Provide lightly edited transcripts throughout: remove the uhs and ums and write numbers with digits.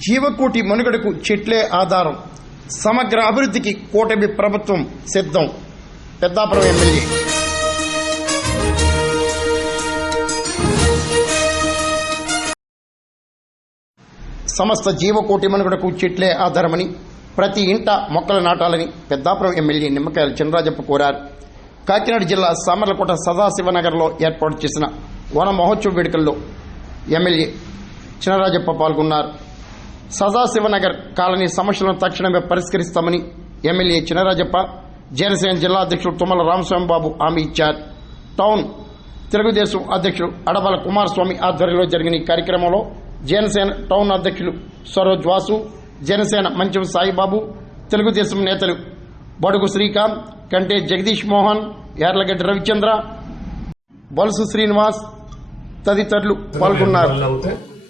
జీవకోటి మనుగడకు చెట్లే ఆధారం. సమగ్ర అభివృద్ధికి కూటమి ప్రభుత్వం సిద్ధం. పెద్దాపురం ఎమ్మెల్యే. సమస్త జీవకోటి మనుగడకు చెట్లే ఆధారమని, ప్రతి ఇంట మొక్కలు నాటాలని పెద్దాపురం ఎమ్మెల్యే నిమ్మకాయల చినరాజప్ప కోరారు. కాకినాడ జిల్లా సామర్లకోట సదాశివనగర్లో ఏర్పాటు చేసిన వన మహోత్సవ వేడుకల్లో ఎమ్మెల్యే చినరాజప్ప పాల్గొన్నారు. సదాశివనగర్ కాలనీ సమస్యలను తక్షణమే పరిష్కరిస్తామని ఎమ్మెల్యే చినరాజప్ప, జనసేన జిల్లా అధ్యక్షుడు తుమ్మల రామస్వామిబాబు హామీ ఇచ్చారు. టౌన్ తెలుగుదేశం అధ్యక్షుడు అడబాల కుమారస్వామి ఆధ్వర్యంలో జరిగిన ఈ కార్యక్రమంలో జనసేన టౌన్ అధ్యక్షులు సరోజ్ వాసు, జనసేన మంచం సాయిబాబు, తెలుగుదేశం నేతలు బడుగు శ్రీకాంత్, కంటే జగదీష్ మోహన్, యార్లగడ్డ రవిచంద్ర, బొలసు శ్రీనివాస్ తదితరులు పాల్గొన్నారు.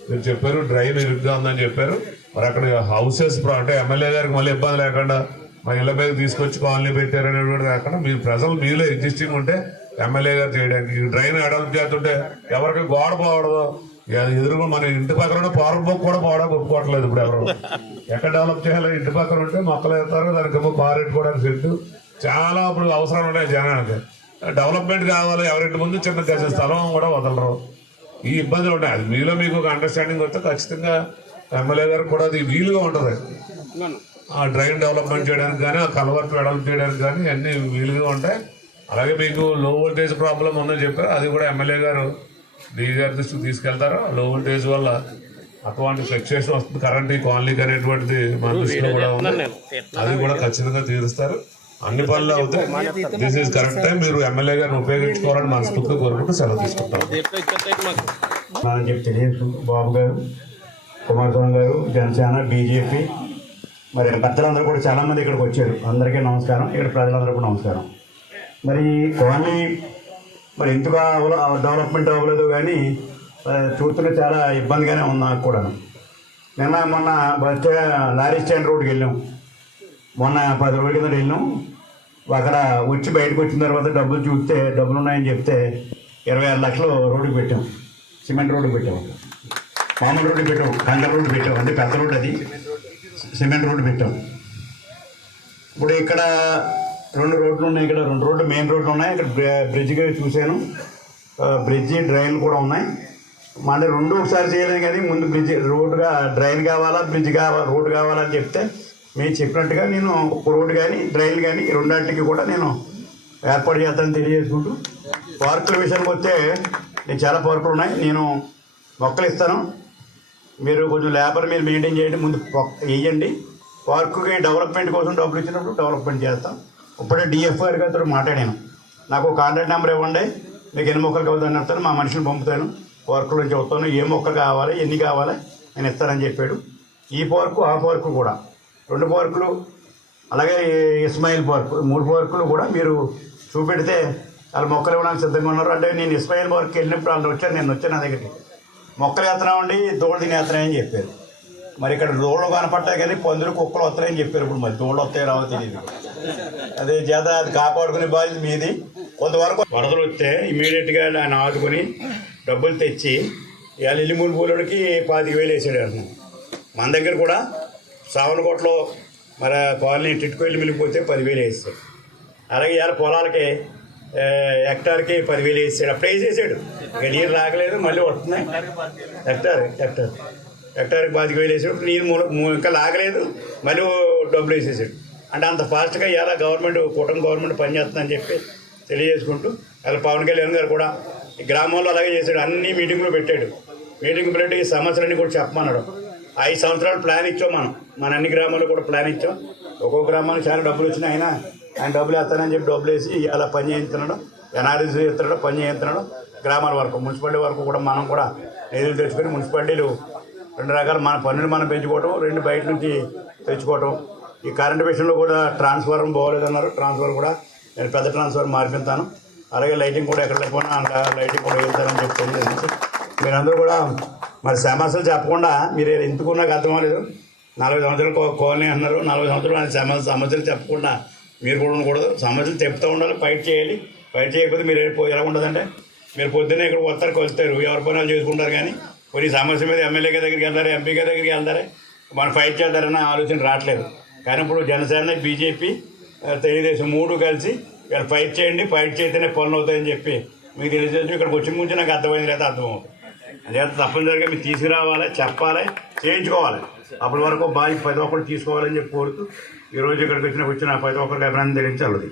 మీరు చెప్పారు డ్రైన్ ఇరుగ్గా ఉందని చెప్పారు. మరి అక్కడ హౌసెస్ అంటే ఎమ్మెల్యే గారికి మళ్ళీ ఇబ్బంది లేకుండా మా ఇళ్ల మీద తీసుకొచ్చి కాలనీ పెట్టారనేటువంటి కాకుండా మీరు ప్రజలు మీలో ఎగ్జిస్టింగ్ ఉంటే ఎమ్మెల్యే గారు చేయడానికి డ్రైన్ అడల్ట్ చేస్తుంటే ఎవరికి గోడ పోవడదు ఎదురుగా మన ఇంటి పక్కన పవర్ బుక్ కూడా పోవడానికి ఒప్పుకోవట్లేదు. ఇప్పుడు ఎవరు ఎక్కడ డెవలప్ చేయాలి? ఇంటి పక్కన ఉంటే మొక్కలు వేస్తారు, దానికేమో కారు పెట్టుకోవడానికి సెట్ చాలా ఇప్పుడు అవసరాలు ఉన్నాయి జనానికి. డెవలప్మెంట్ కావాలి, ఎవరింటి ముందు చిన్న గజ స్థలం కూడా వదలరు. ఈ ఇబ్బందులు ఉంటాయి. అది మీలో మీకు ఒక అండర్స్టాండింగ్ వస్తే ఖచ్చితంగా ఎమ్మెల్యే గారికి కూడా అది వీలుగా ఉంటుంది. ఆ డ్రైన్ డెవలప్మెంట్ చేయడానికి కానీ, ఆ కలవర్ట్ డెవలప్ చేయడానికి కానీ అన్ని వీలుగా ఉంటాయి. అలాగే మీకు లో వోల్టేజ్ ప్రాబ్లం ఉందని చెప్పారు, అది కూడా ఎమ్మెల్యే గారు డీజీ గారి దృష్టికి తీసుకెళ్తారు. లో వోల్టేజ్ వల్ల అటువంటి ఫ్లక్చుయేషన్ వస్తుంది కరెంట్ ఈ కాలనీకి అనేటువంటిది మన దృష్టిలో కూడా ఉంది. అది కూడా ఖచ్చితంగా తీరుస్తారు. అన్ని పనులు అవుతాయి. This is correct time. మీరు ఎమ్మెల్యే గారిని ఉపయోగించుకోవాలని మనస్ఫూర్తిగా కోరుకుంటూ సెలవు తీసుకుంటాం. బాబు గారు, కుమారస్వామి గారు, జనసేన, బీజేపీ, మరి పెద్దలందరూ కూడా చాలా మంది ఇక్కడికి వచ్చారు. అందరికీ నమస్కారం. ఇక్కడ ప్రజలందరూ కూడా నమస్కారం. మరి కాలనీ మరి ఎందుకు డెవలప్మెంట్ అవ్వలేదు కానీ చూస్తుంటే చాలా ఇబ్బందిగానే ఉంది నాకు కూడా. మొన్న లారీ స్టాండ్ రోడ్కి వెళ్ళాం. మొన్న 10 రోజుల కింద వెళ్ళాం. అక్కడ వచ్చి బయటకు వచ్చిన తర్వాత డబ్బులు చూస్తే డబ్బులు ఉన్నాయని చెప్తే 26 లక్షలు రోడ్డుకి పెట్టాం. సిమెంట్ రోడ్డు పెట్టాం, మామూలు రోడ్డు పెట్టాం, కండ రోడ్డు పెట్టాం. అంటే పెద్ద రోడ్డు, అది సిమెంట్ రోడ్డు పెట్టాం. ఇప్పుడు ఇక్కడ 2 రోడ్లు ఉన్నాయి. ఇక్కడ 2 రోడ్లు మెయిన్ రోడ్లు ఉన్నాయి. ఇక్కడ బ్రిడ్జ్గా చూశాను, బ్రిడ్జి డ్రైన్ కూడా ఉన్నాయి. మళ్ళీ 2 ఒకసారి చేయలేదు కానీ ముందు బ్రిడ్జ్ రోడ్డుగా డ్రైన్ కావాలా, బ్రిడ్జ్ కావాలా, రోడ్డు కావాలని చెప్తే మీరు చెప్పినట్టుగా నేను ఒక రోడ్డు కానీ డ్రైన్ కానీ రెండాటికి కూడా నేను ఏర్పాటు చేస్తానని తెలియజేసుకుంటూ, పార్కుల విషయానికి వస్తే నేను చాలా పార్కులు ఉన్నాయి. నేను మొక్కలు ఇస్తాను, మీరు కొంచెం లేబర్ మీరు మెయింటైన్ చేయండి, ముందు వేయండి. పార్కుకి డెవలప్మెంట్ కోసం డబ్బులు ఇచ్చినప్పుడు డెవలప్మెంట్ చేస్తాం. ఇప్పుడే డిఎఫ్ గారి గారితో మాట్లాడాను. నాకు కాంటాక్ట్ నెంబర్ ఇవ్వండి, మీకు ఎన్ని మొక్కలు కావాలని చెప్తాను, మా మనుషులు పంపుతాను, పార్కుల నుంచి వస్తాను, ఏ మొక్కలు కావాలి, ఎన్ని కావాలి నేను ఇస్తానని చెప్పాడు. ఈ పార్కు ఆ పార్కు కూడా 2 పార్కులు, అలాగే ఇస్మాయిల్ పార్కు, 3 పార్కులు కూడా మీరు చూపెడితే వాళ్ళు మొక్కలు ఇవ్వడానికి సిద్ధంగా ఉన్నారు. అంటే నేను ఇస్మాయిల్ పార్క్కి వెళ్ళినప్పుడు వాళ్ళు వచ్చాను, నేను వచ్చాను నా దగ్గరికి, మొక్కలు వేస్తున్నామండి, దోళ్ళు తినేస్తున్నాయని చెప్పారు. మరి ఇక్కడ దోళ్ళు కనపట్టాయి కానీ పందులు కుక్కలు వస్తాయని చెప్పారు. ఇప్పుడు మరి దోళ్ళు వస్తాయి రావో తెలియదు. అదే చేత అది కాపాడుకునే బాధ్యత మీది. కొంతవరకు వరదలు వస్తే ఇమీడియట్గా ఆయన ఆదుకొని డబ్బులు తెచ్చి ఇవాళ ఇల్లిమూలు పూలకి 25,000 వేసాడు అంటున్నాను. మన దగ్గర కూడా సావనకోటలో మరి కాలనీ టిట్కోయిలు మిలిగిపోతే 10,000 వేస్తాడు. అలాగే ఇవాళ పొలాలకి హెక్టార్కి 10,000 వేసాడు. అప్పుడే వేసేసాడు, ఇక నీరు రాకలేదు, మళ్ళీ వస్తున్నాయి. హెక్టార్కి 25,000 వేసాడు. నీరు ఇంకా లాగలేదు, మళ్ళీ డబ్బులు వేసేసాడు. అంటే అంత ఫాస్ట్గా ఇవాళ కూటమి గవర్నమెంట్ పనిచేస్తుందని చెప్పి తెలియజేసుకుంటూ, అలా పవన్ కళ్యాణ్ గారు కూడా ఈ గ్రామంలో అలాగే చేశాడు. అన్ని మీటింగ్లు పెట్టాడు. మీటింగ్ పెట్టి ఈ సమస్యలన్నీ కూడా చెప్పమన్నాడు. 5 సంవత్సరాలు ప్లాన్ ఇచ్చాం మన అన్ని గ్రామాల్లో కూడా ప్లాన్ ఇచ్చాం. ఒక్కొక్క గ్రామానికి చాలా డబ్బులు వచ్చినాయి. ఆయన డబ్బులు వేస్తానని చెప్పి డబ్బులు వేసి అలా పని చేయించుతున్నాడు. ఎన్ఆర్ఎస్ చేస్తున్నాడు, పని చేయించున్నాడు. గ్రామాల వరకు, మున్సిపాలిటీ వరకు కూడా మనం కూడా నిధులు తెచ్చుకొని మున్సిపాలిటీలు 2 రకాల మన పన్నులు మనం పెంచుకోవటం, 2 బయట నుంచి తెచ్చుకోవటం. ఈ కరెంటు విషయంలో కూడా ట్రాన్స్ఫార్మర్ బాగోలేదన్నారు, ట్రాన్స్ఫర్ కూడా నేను పెద్ద ట్రాన్స్ఫర్ మార్పిస్తాను. అలాగే లైటింగ్ కూడా ఎక్కడ లేకపోయినా లైటింగ్ కూడా వెళ్తానని చెప్పి మీరందరూ కూడా మరి సమస్యలు చెప్పకుండా మీరు ఎందుకు నాకు అర్థం అవ్వలేదు. 40 సంవత్సరాలు కాలనీ అన్నారు, 40 సంవత్సరాలు సమస్యలు చెప్పకుండా మీరు కూడా ఉండకూడదు. సమస్యలు చెప్తూ ఉండాలి, ఫైట్ చేయాలి. ఫైట్ చేయకపోతే మీరు ఎలా ఉండదంటే మీరు పొద్దున్నే ఇక్కడ వస్తారు, కొలుస్తారు, ఎవరి పనులు చేసుకుంటారు. కానీ కొన్ని సమస్య మీద ఎమ్మెల్యే దగ్గరికి వెళ్తారు, ఎంపీ దగ్గరికి వెళ్తారు, మనం ఫైట్ చేద్దారన్న ఆలోచన రావట్లేదు. కానీ ఇప్పుడు జనసేన, బీజేపీ, తెలుగుదేశం 3 కలిసి ఇక్కడ ఫైట్ చేయండి, ఫైట్ చేస్తేనే పనులు అవుతాయని చెప్పి మీకు తెలియజేసి ఇక్కడికి వచ్చిన ముందు నాకు అర్థమైంది లేదా అర్థమవుతుంది. అదే తప్పనిసరిగా మీరు తీసుకురావాలి, చెప్పాలి, చేయించుకోవాలి. అప్పటి వరకు బాగా ప్రతి ఒక్కరు తీసుకోవాలని చెప్పి కోరుతూ ఈరోజు ఇక్కడికి వచ్చిన ప్రతి ఒక్కరికి అభినందన తెలియచాలి.